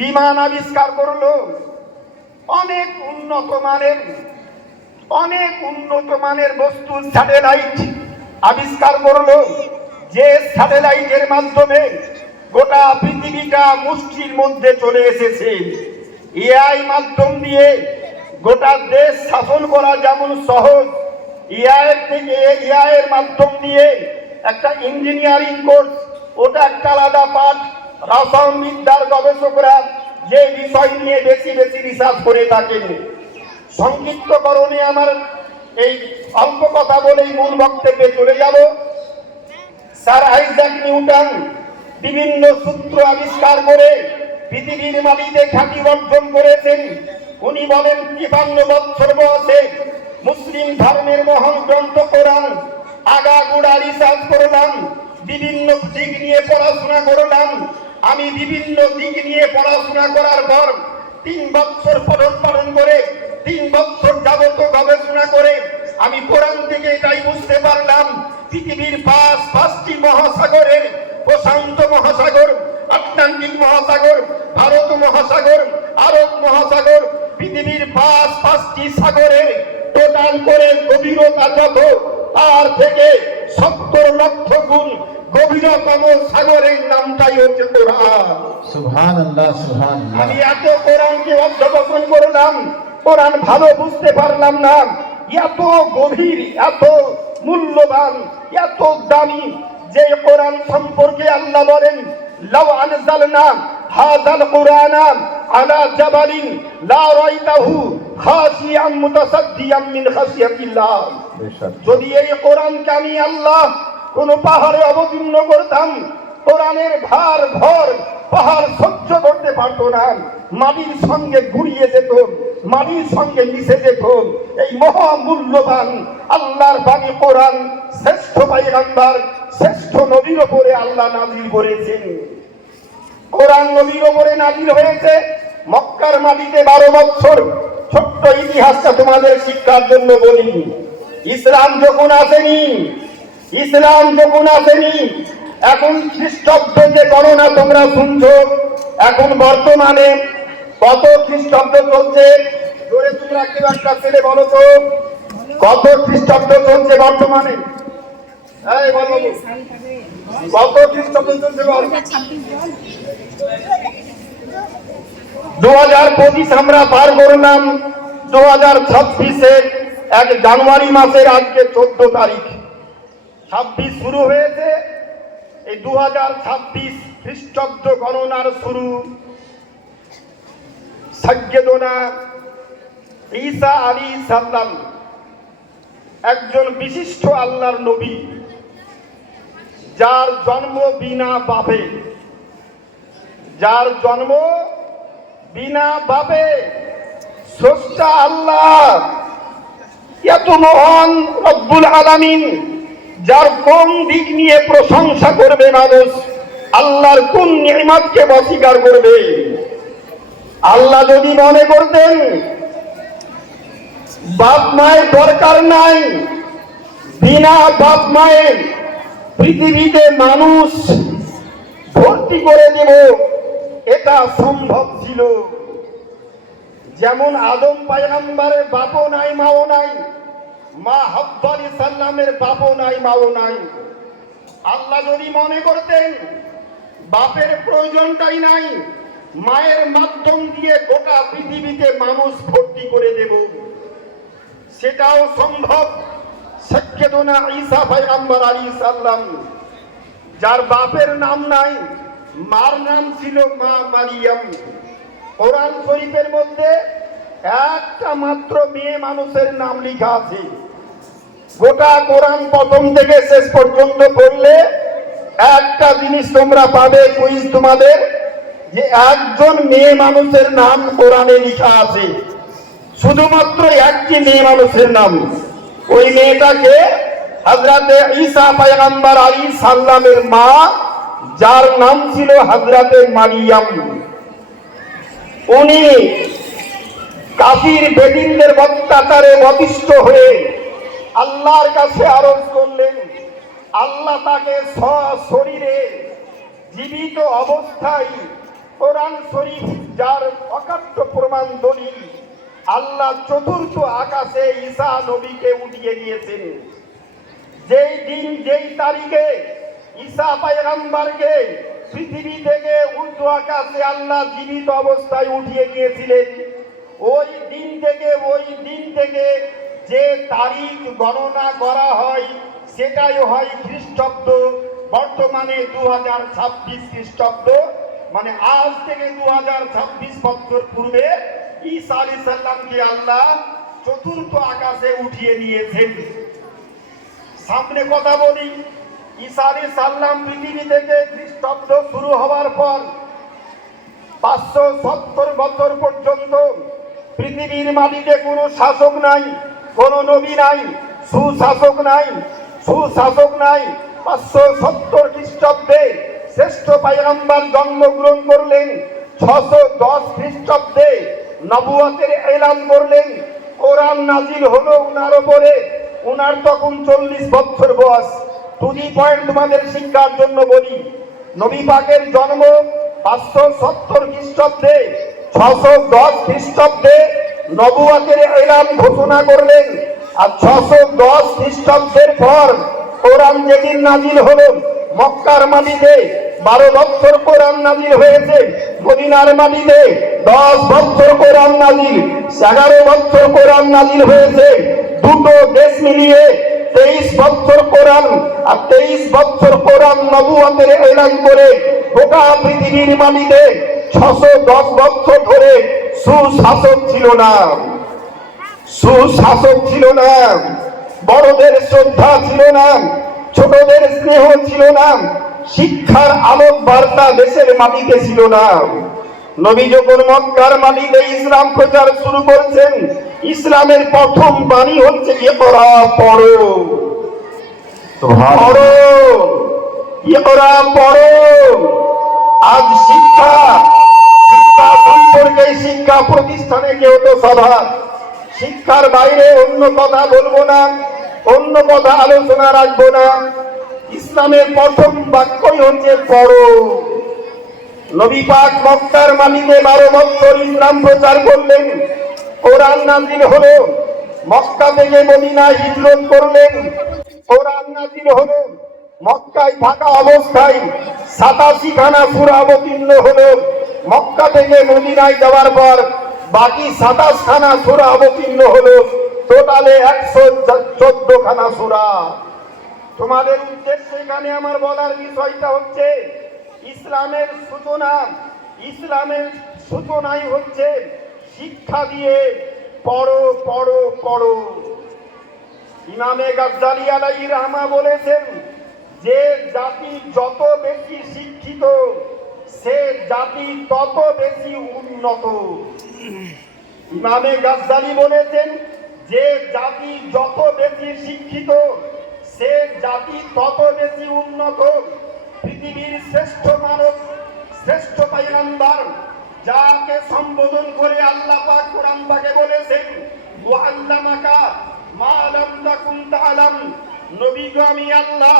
বিমান আবিষ্কার করলো, অনেক উন্নত মানের বস্তু স্যাটেলাইট আবিষ্কার করলো, যে স্যাটেলাইটের মাধ্যমে গোটা পৃথিবীটা মুষ্টির মধ্যে চলে এসেছে। এআই মাধ্যম দিয়ে গোটা দেশ শাসন করা যেমন সহজ, এআই এর মাধ্যম দিয়ে একটা ইঞ্জিনিয়ারিং কোর্স, ওটা একটা আলাদা পাঠ। রসায়নবিদ্যার গবেষকরা যে বিষয় নিয়ে বেশি বেশি রিসার্চ করে থাকেন। সংক্ষিপ্তকরণে আমার এই অল্প কথা বলেই মূল বক্তব্যে চলে যাব। স্যার আইজাক নিউটন বিভিন্ন সূত্র আবিষ্কার করে পৃথিবীর মাটিতে খ্যাতি অর্জন করেছেন। উনি বলেন 53 বছর বয়সে মুসলিম ধর্মের মহান গ্রন্থ কোরআন আগাগোড়া রিসার্চ করলাম, বিভিন্ন দিক নিয়ে পড়াশোনা করলাম। আমি বিভিন্ন দিক নিয়ে পড়াশোনা করার পর 3 বছর পঠন করে 3 বছর যাবত গবেষণা করে আমি কোরআন থেকে এটাই বুঝতে পারলাম, পৃথিবীর 5টি মহাসাগরের প্রশান্ত মহাসাগর, আটলান্টিক মহাসাগর, ভারত মহাসাগর, আরব মহাসাগর, পৃথিবীর 5টি সাগরের টোটাল করে গভীরতা যত, তার থেকে 70 লক্ষ গুণ গভীরতম সাগরের নামটাই হচ্ছে কোরআন। সুবহানাল্লাহ, সুবহানাল্লাহ। আমি এত কোরআনকে অধ্যবসান করলাম, কোরআন ভালো বুঝতে পারলাম না, এত গভীর, এত মূল্যবান, এত দামি, যে কোরআন সম্পর্কে আল্লাহ বলেন লাউ আনজালনা হাযাল কুরআনা আলা জাবালিন লা রাইতাহু খাশিয়াম মুতাসাদ্দিয়াম মিন খাশিয়াতিল্লাহ। যদি এই কোরআনকে আমি আল্লাহ কোন পাহাড়ে অবতীর্ণ করতাম, কোরআনের ভর পাহাড় সহ্য করতে পারতো না, মাটির সঙ্গে গুড়িয়ে যেত, মাটির সঙ্গে মিশে যেত। এই মহামূল্যবান আল্লাহর বাণী কোরআন শ্রেষ্ঠ পয়গম্বর, শ্রেষ্ঠ নবীর উপরে আল্লাহ নাযিল করেছেন। কোরআন নবীর উপরে নাযিল হয়েছে মক্কার মাটিতে 12 বছর। ছোট্ট ইতিহাসটা তোমাদের শিক্ষার জন্য বলি। ইসলাম যখন আসেনি, এখন খ্রিস্টাব্দ যে গণনা তোমরা শুনছো, এখন বর্তমানে কত খ্রিস্টাব্দ চলছে? জোরে তোমরা কেউ একটা ছেলে বলো তো, কত খ্রিস্টাব্দ চলছে বর্তমানে? এই বলো, কত খ্রিস্টাব্দ চলছে? 2025 আমরা পার করলাম। 2026-এর 1 জানুয়ারি মাসের আজকে 14 তারিখ। 26 শুরু হয়েছে, এই 2026 খ্রিস্টাব্দ গণনার শুরু। সাইয়্যিদুনা ঈসা আলাইহিস সালাম একজন বিশিষ্ট আল্লাহর নবী, যার জন্ম বিনা বাপে, স্রষ্টা আল্লাহ এত মহান রব্বুল আলামিন, যার কোন দিক নিয়ে প্রশংসা করবে মানুষ, আল্লাহর কোন নিয়ামতকে অস্বীকার করবে? আল্লাহ যদি মনে করতেন বাপ মায়ের দরকার নাই, বিনা বাপ মায়ের পৃথিবীতে মানুষ ভর্তি করে দেব, এটা সম্ভব ছিল। যেমন আদম পয়গম্বরের বাপও নাই, মাও নাই, মা হাওয়া আলাইহিস সালামের বাপও নাই, মাও নাই। আল্লাহ যদি মনে করতেন বাপের প্রয়োজনটাই নাই, মায়ের মাধ্যম দিয়ে গোটা পৃথিবীতে মানুষ ভর্তি করে দেব, সেটাও সম্ভব। সাইয়্যিদুনা ঈসা পয়গম্বর আলাইহিস সালাম, যার বাপের নাম নাই, মার নাম ছিল মা মারিয়াম। কোরআন শরীফের মধ্যে একটা মাত্র মেয়ে মানুষের নাম লেখা আছে। গোটা কোরআন প্রথম থেকে শেষ পর্যন্ত পড়লে একটা জিনিস তোমরা পাবে, কুইজ তোমাদের, যে একজন মেয়ে মানুষের নাম কোরআনে লেখা আছে, শুধুমাত্র একটি মেয়ে মানুষের নাম। ওই মেয়েটাকে হযরতে ঈসা পয়গম্বর আলাইহিস সালামের মা, যার নাম ছিল হযরতে মারিয়াম। উনি কাফির বেদিনদের অত্যাচারে অতিষ্ঠ হয়ে আল্লাহর কাছে আরজ করলেন। আল্লাহ তাকে সশরীরে জীবিত অবস্থায় কোরআন শরীফ যার অকাট্য প্রমাণ দলিল, আল্লাহ চতুর্থ আকাশে ঈসা নবীকে উঠিয়ে দিয়েছেন। যেই দিন যেই তারিখে ঈসা পয়গম্বরকে পৃথিবী থেকে ঊর্ধ্ব আকাশে আল্লাহ জীবিত অবস্থায় উঠিয়ে নিয়েছিলেন, ওই দিন থেকে যে তারিখ গণনা করা হয় সেটাই হয় খ্রিস্টাব্দ। বর্তমানে 2026 খ্রিস্টাব্দ, মানে আজ থেকে 2026 বছর পূর্বে ঈসা আলাইহিস সালামকে আল্লাহ চতুর্থ আকাশে উঠিয়ে নিয়েছেন। সামনে কথা বলি, ঈসা আলাইহিস সালাম পৃথিবী থেকে খ্রিস্টাব্দ শুরু হওয়ার পর 570 বছর পর্যন্ত পৃথিবীর মাটিতে কোনো শাসক নাই, কোনো নবী নাই, সুশাসক নাই। 570 খ্রিস্টাব্দে শ্রেষ্ঠ পয়গম্বর জন্মগ্রহণ করলেন। 610 খ্রিস্টাব্দে নবুয়তের এলান করলেন। কোরআন নাজিল হলো উনার উপরে, উনার তখন 40 বছর বয়স। টু দি পয়েন্ট তোমাদের শিক্ষার জন্য বলি, নবী পাকের জন্ম 570 খ্রিস্টাব্দে, 610 খ্রিস্টাব্দে নবুয়তের এলান ঘোষণা করলেন। আর 610 খ্রিস্টাব্দের পর কোরআন যেদিন নাজিল হলো, মক্কার মাটিতে 12 বছর কোরআন নাজিল হয়েছে, মদিনার মাটিতে 10 বছর কোরআন নাজিল, 11 বছর কোরআন নাজিল হয়েছে। দুটো দেশ মিলিয়ে 23 বছর কোরআন, আর 23 বছর কোরআন নবুয়তের এলান করে গোটা পৃথিবীর মাটিতে 610 বছর ধরে সুশাসক ছিল না, বড়দের শ্রদ্ধা ছিল না, ছোটদের স্নেহ ছিল না, শিক্ষার আলোক বার্তা দেশের মাটিতে ছিল না। নবী যখন মক্কার মাটিতে ইসলাম প্রচার শুরু করেছেন, ইসলামের প্রথম বাণী হচ্ছে ইকরা, পড়ো, ইকরা পড়ো। আজ শিক্ষা সম্পর্কে শিক্ষা প্রতিষ্ঠানে যেহেতু সভা, শিক্ষার বাইরে অন্য কথা বলবো না, অন্য কথা আলোচনা রাখবো না। ইসলামের প্রথম বাক্যই হচ্ছে পড়ো। নবী পাক মক্কার মাটিতে 12 বছর ইসলাম প্রচার করলেন। কোরআন নাজিল হলো, মক্কা থেকে মদিনায় হিজরত করলেন। কোরআন নাজিল হলো, মক্কায় থাকা অবস্থায় 87 খানা সূরা অবতীর্ণ হলো। মক্কা থেকে মদিনায় যাওয়ার পর বাকি 27 খানা সূরা অবতীর্ণ হলো। টোটালে 114 খানা সূরা। তোমাদের উদ্দেশ্যে এখানে আমার বলার বিষয়টা হচ্ছে, ইসলামের সূচনাই হচ্ছে শিক্ষা দিয়ে পড়ো পড়ো পড়ো। ইমামে গাজ্জালি আলাইহির রাহমা বলেছেন, যে জাতি যত বেশি শিক্ষিত সে জাতি তত বেশি উন্নত। ইমামে গাজ্জালি বলেছেন, যে জাতি যত বেশি শিক্ষিত সে জাতি তত বেশি উন্নত। পৃথিবীর শ্রেষ্ঠ মানব, শ্রেষ্ঠ পয়গম্বর, যাকে সম্বোধন করে আল্লাহ পাক কোরআন পাকে বলেছেন, ওয়া আল্লামাকা মা লাম তাকুন তা'লাম, নবী গো আমি আল্লাহ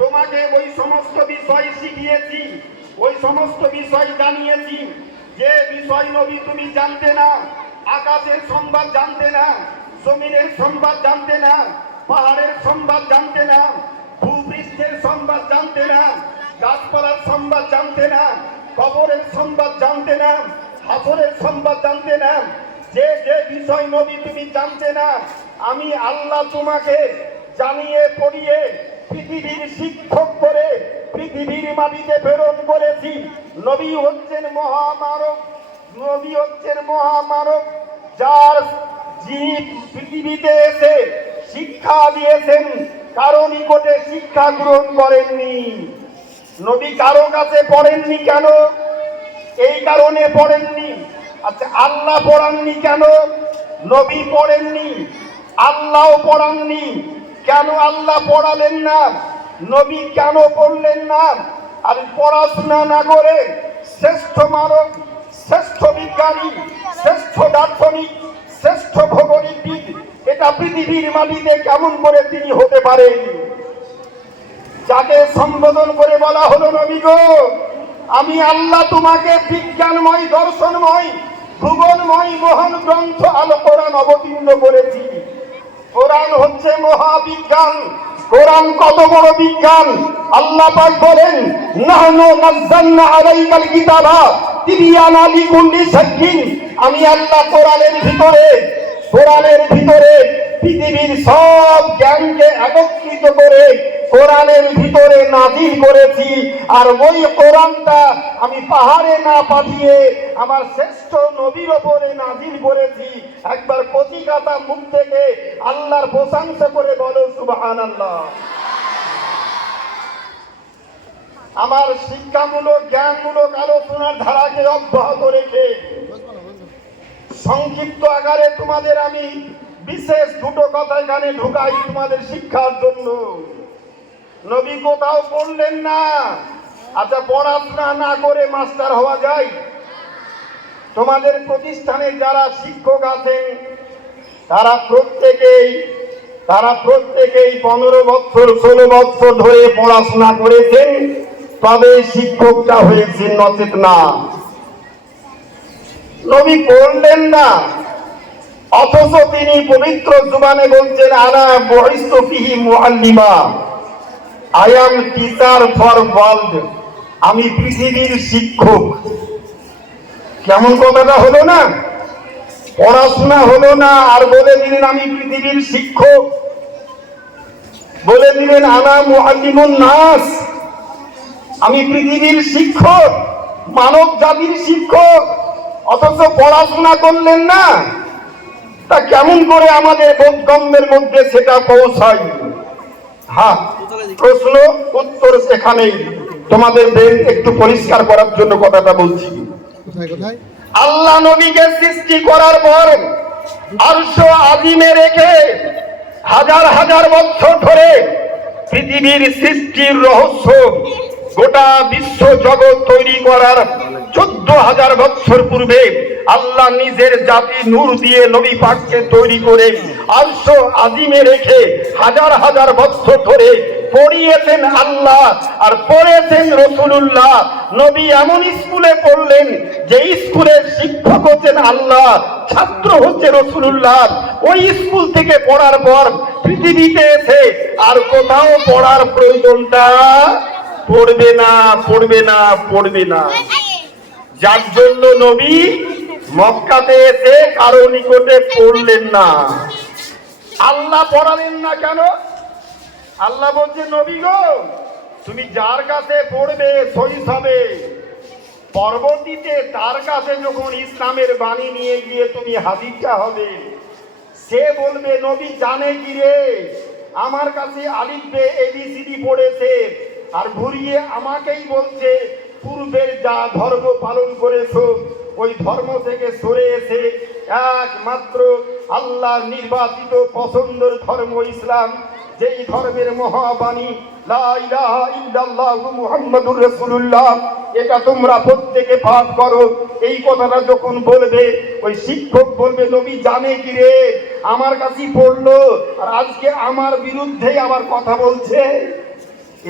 তোমাকে ওই সমস্ত বিষয় শিখিয়েছি, ওই সমস্ত বিষয় জানিয়েছি যে বিষয় নবী তুমি জানতে না। আকাশের সংবাদ জানতে না, জমিনের সংবাদ জানতে না, পাহাড়ের সংবাদ জানতে না, ভূপৃষ্ঠের সংবাদ জানতে না, গাছপালার সংবাদ জানতে না, কবরের সংবাদ জানতে না, হাসরের সংবাদ জানতে না। যে যে বিষয় নবী তুমি জানতে না, আমি আল্লাহ তোমাকে জানিয়ে পড়িয়ে পৃথিবীর শিক্ষক করে পৃথিবীর মাটিতে প্রেরণ করেছি। নবী হচ্ছেন মহামানব, নবী হচ্ছেন মহামানব, যার জীব পৃথিবীতে এসে শিক্ষা দিয়েছেন, কারো নিকটে শিক্ষা গ্রহণ করেননি। নবী কারো কাছে পড়েননি কেন? এই কারণে পড়েননি। আচ্ছা, আল্লাহ পড়াননি কেন? নবী পড়েননি, আল্লাহ পড়াননি কেন? আল্লাহ পড়ালেন না, নবী কেন পড়লেন না? আর পড়াশোনা না করে শ্রেষ্ঠ মানব, শ্রেষ্ঠ বিজ্ঞানী, শ্রেষ্ঠ দার্শনিক, শ্রেষ্ঠ ভৌগোলিকবিদ এটা পৃথিবীর মাটিতে কেমন করে তিনি হতে পারেন? যাকে সম্বোধন করে বলা হলো, নবী গো আমি আল্লাহ তোমাকে বিজ্ঞানময়, দর্শনময়, ভূগোলময় মহান গ্রন্থ আল কোরআন অবতীর্ণ করেছি। কোরআন হচ্ছে মহাবিজ্ঞান। কোরআন কত বড় বিজ্ঞান! আল্লাহ পাক বলেন, নাহনু নাযালনা আলাইকাল কিতাবা তিবয়ানা লিকুল্লি শাইইন। আমি আল্লাহ কোরআনের ভিতরে পৃথিবীর সব জ্ঞানকে একত্রিত করে কোরআনের ভিতরে নাজিল করেছি। আর ওই কোরআনটা আমি পাহাড়ে না পাঠিয়ে আমার শ্রেষ্ঠ নবীর ওপরে নাজিল করেছি। একবার কচিকাতা মুখ থেকে আল্লাহর প্রশংসা করে বলো সুবহানাল্লাহ। আমার শিক্ষামূলক, জ্ঞানমূলক আলোচনার ধারাকে অব্যাহত রেখে সংক্ষিপ্ত আকারে তোমাদের আমি বিশেষ দুটো কথা এখানে ঢুকাই তোমাদের শিক্ষার জন্য। নবী কোথাও পড়লেন না। আচ্ছা, পড়াশোনা না করে মাস্টার হওয়া যায়? তোমাদের প্রতিষ্ঠানে যারা শিক্ষক আছেন তারা প্রত্যেকেই 15 বছর 16 বছর ধরে পড়াশোনা করেছেন, তবে শিক্ষকটা হয়েছেন, নচেত না। নবী পড়লেন না, অথচ তিনি পবিত্র জুবানে বলছেন, আনা বুইস্তু ফিহি মুআল্লিমা, I am teacher for world. আমি পৃথিবীর শিক্ষক। কেমন কথাটা হলো না? পড়াশোনা হলো না, আর বলে দিলেন আমি পৃথিবীর শিক্ষক। বলে দিলেন আনা মুআল্লিমুন নাস, আমি পৃথিবীর শিক্ষক, মানব জাতির শিক্ষক, অথচ পড়াশোনা করলেন না। তা কেমন করে আমাদের বোধগম্যের মধ্যে সেটা পৌঁছায়? হ্যাঁ, প্রশ্ন উত্তর সেখানেই। তোমাদের ব্রেন একটু পরিষ্কার করার জন্য কথাটা বলছি। আল্লাহ নবীকে সৃষ্টি করার পর আরশ আজিমে রেখে হাজার হাজার বছর ধরে পৃথিবীর সৃষ্টির রহস্য, গোটা বিশ্ব জগৎ তৈরি করার 14,000 বছর পূর্বে আল্লাহ নিজের জাতি নূর দিয়ে নবী পাককে তৈরি করে আরশ আজিমে রেখে হাজার হাজার বছর ধরে পড়িয়েছেন আল্লাহ আর পড়েছেন রাসূলুল্লাহ। নবী এমন স্কুলে পড়লেন যে স্কুলের শিক্ষক হচ্ছেন আল্লাহ, ছাত্র হচ্ছে রাসূলুল্লাহ। ওই স্কুল থেকে পড়ার পর পৃথিবীতে এসে আর কোথাও পড়ার প্রয়োজনটা পড়বে না। যার জন্য নবী মক্কাতে এসে কারো নিকটে পড়লেন না। আল্লাহ পড়ালেন না কেন? আল্লাহ বলছে, নবী গো, তুমি যার কাছে পড়বে শৈশবে, পরবর্তীতে তার কাছে যখন ইসলামের বাণী নিয়ে গিয়ে তুমি হাজিরটা হবে, সে বলবে, নবী জানে কি রে, আমার কাছে আলিফ বে এবিসিডি পড়েছে, আর ঘুরিয়ে আমাকেই বলছে পূর্বের যা ধর্ম পালন করেছো ওই ধর্ম থেকে সরে এসে একমাত্র আল্লাহর নির্বাচিত পছন্দের ধর্ম ইসলাম, যেই ধর্মের মহাবাণী লা ইলাহা ইল্লাল্লাহু মুহাম্মাদুর রাসূলুল্লাহ, এটা তোমরা প্রত্যেকে পাঠ করো। এই কথাটা যখন বলবে, ওই শিক্ষক বলবে, নবী জানে কি রে, আমার কাছেই পড়লো, আর আজকে আমার বিরুদ্ধেই আবার কথা বলছে।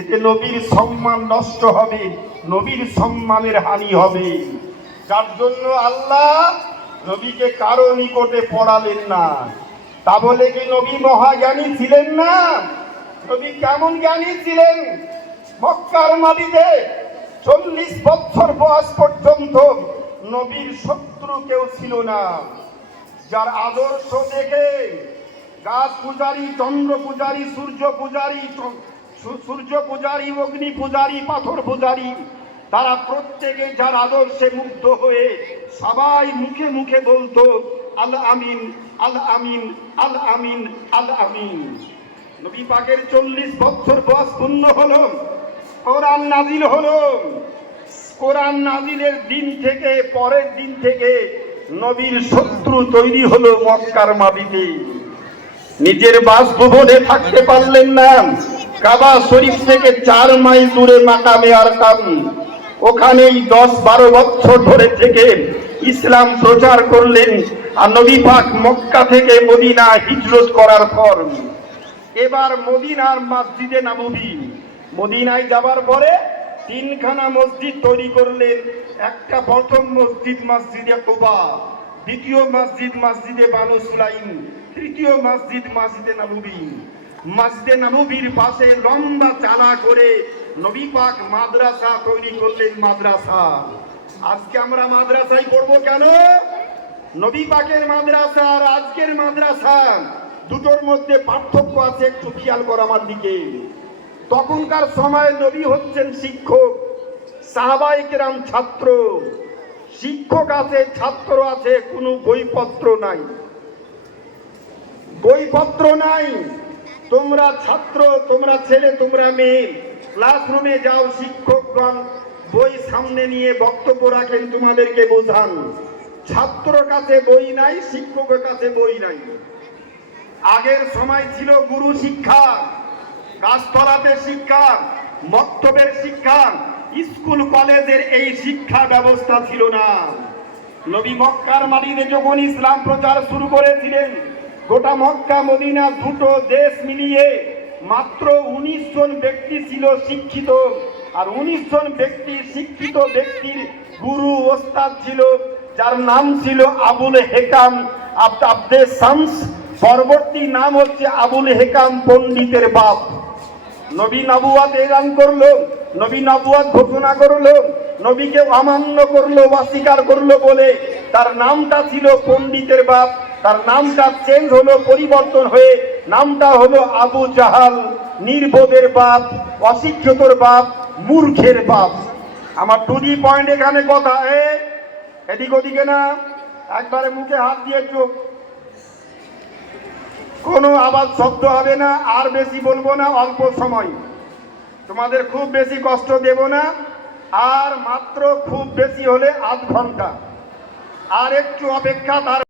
এতে নবীর সম্মান নষ্ট হবে, নবীর সম্মানের হানি হবে। যার জন্য আল্লাহ নবীকে কারো নিকটে পড়ালেন না। তা বলে কি নবী মহাজ্ঞানী ছিলেন না? নবী কেমন জ্ঞানী ছিলেন? মক্কার মাটিতে 40 বছর বয়স পর্যন্ত নবীর শত্রু কেউ ছিল না। যার আদর্শ দেখে গাছ পূজারী, চন্দ্র পূজারী, সূর্য পূজারী, অগ্নি পূজারী, পাথর পূজারী, তারা প্রত্যেকে যার আদর্শে মুগ্ধ হয়ে সবাই মুখে মুখে বলতো আল আমিন, আল আমিন, আল আমিন, আল আমিন। নবী পাকের 40 বছর বয়স পূর্ণ হলো, কোরআন নাজিল হলো। কোরআন নাজিলের দিন থেকে, পরের দিন থেকে নবীর শত্রু তৈরি হলো মক্কার মাটিতে। নিজের বাসভবনে থাকতে পারলেন না। কাবা শরীফ থেকে 4 মাইল দূরে মাকামে আরকাম, ওখানেই 10-12 বছর ধরে থেকে ইসলাম প্রচার করলেন। আর নবী পাক মক্কা থেকে মদিনা হিজরত করার পর এবার মদিনার মসজিদে নববী, মদিনায় যাবার পরে তিনখানা মসজিদ তৈরি করলেন। একটা প্রথম মসজিদ মসজিদে কুবা, দ্বিতীয় মসজিদ মসজিদে বানু সুলাইম, তৃতীয় মসজিদ মসজিদে নববী। মসজিদে নববীর পাশে লম্বা চালা করে নবী পাক মাদ্রাসা তৈরি করলেন। মাদ্রাসা আজকে আমরা মাদ্রাসায় পড়বো কেন? নবী পাকের মাদ্রাসা আর আজকের মাদ্রাসা দুটোর মধ্যে পার্থক্য আছে, একটু খেয়াল করো আমার দিকে। তখনকার সময় নবী হচ্ছেন শিক্ষক, সাহাবায়ে কেরাম ছাত্র। শিক্ষক আছে, ছাত্র আছে, কোনো বইপত্র নাই। বইপত্র নাই। তোমরা ছাত্র, তোমরা ছেলে, তোমরা মেয়ে, ক্লাসরুমে যাও, শিক্ষকগণ বই সামনে নিয়ে বক্তব্য রাখেন, তোমাদেরকে বোঝান। ছাত্রর কাছে বই নাই, শিক্ষকের কাছে বই নাই। আগের সময় ছিল গুরু শিক্ষা, গাছতলাতে শিক্ষা, মক্তবের শিক্ষা, স্কুল কলেজের এই শিক্ষা ব্যবস্থা ছিল না। নবী মক্কার মাটিতে যখন ইসলাম প্রচার শুরু করেছিলেন, গোটা মক্কা মদিনা দুটো দেশ মিলিয়ে মাত্র 19 জন ব্যক্তি ছিল শিক্ষিত। আর 19 জন ব্যক্তি, শিক্ষিত ব্যক্তির গুরু ওস্তাদ ছিল, যার নাম ছিল আবুল হেকাম আব্দে শামস। পরবর্তী নাম হচ্ছে আবুল হেকাম, পণ্ডিতের বাপ। নবী নবুয়াত এলান করলো, নবী নবুয়াত ঘোষণা করলো, নবীকে অমান্য করলো, অস্বীকার করলো বলে তার নামটা ছিল পণ্ডিতের বাপ। তার নামটা চেঞ্জ হলো, পরিবর্তন হয়ে নামটা হলো আবু জাহাল, নির্বোধের বাপ, অশিক্ষিতর বাপ, মূর্খের বাপ। আমার টু দি পয়েন্ট এখানে কথা। এদিক ওদিকে না, একবারে মুখে হাত দিয়ে চোখ, কোনো আওয়াজ শব্দ হবে না। আর বেশি বলবো না, অল্প সময়, তোমাদের খুব বেশি কষ্ট দেব না। আর মাত্র খুব বেশি হলে আধ ঘন্টা, আর একটু অপেক্ষা। তার